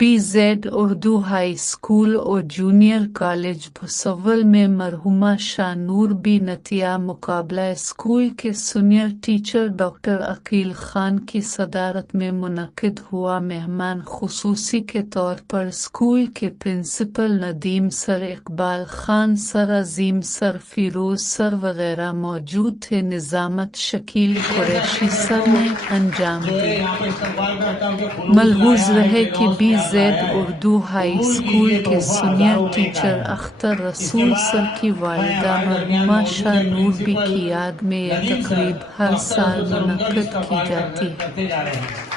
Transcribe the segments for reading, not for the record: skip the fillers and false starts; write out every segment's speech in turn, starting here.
BZ Urdu high school और junior college Bhusawal में मरहुमा शाहनूर बी नतिया मुकाबला स्कूल के senior teacher doctor Aqeel Khan की सदारत में मुनक्किद हुआ। मेहमान खुसूसी के तौर पर स्कूल के principal Nadeem sir, Iqbal Khan sir, Azeem sir, Firoz sir वगैरह मौजूद थे। निजामत शकील कुरैशी सर ने अंजाम दी। मलहूज रहे कि BZ उर्दू हाई स्कूल के सीनियर टीचर अख्तर रसूल सर की वालिदा मरहुमा शाहनूर बी की याद में यह तकरीब हर साल मुनक्किद की जाती है।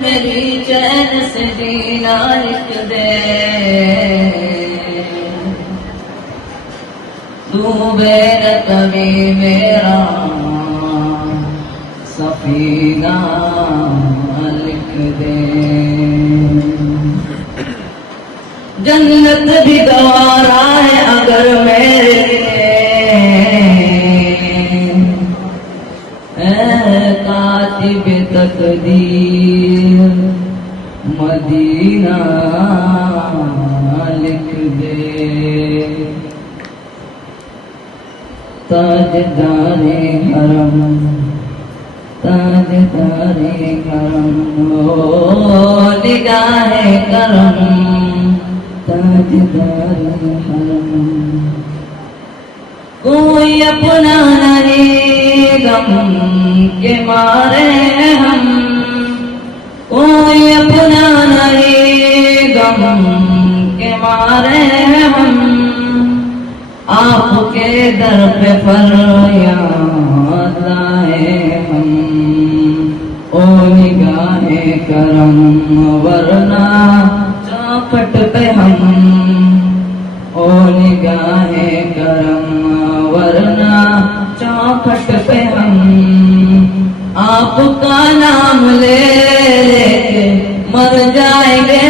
मेरी चैन से जीना लिख दे, तू मेरा कभी मेरा सफीना लिख दे। जन्नत भी गवारा है अगर मेरे कातिब तकदीर मदीना लिख दे। ताजदारे हरम ताजदारे करम ओ निगाहे करम ताजदारे हरम। कोई अपना नहीं गम के मारे हम, कोई अपना नहीं गम गम के मारे हम आपके दर पे फरियाद लाए हम। ओ निगाहे करम वरना चौखट पे हम, ओ निगाहे करम वरना चौखट पे हम। आपका नाम ले लेके मर जाएंगे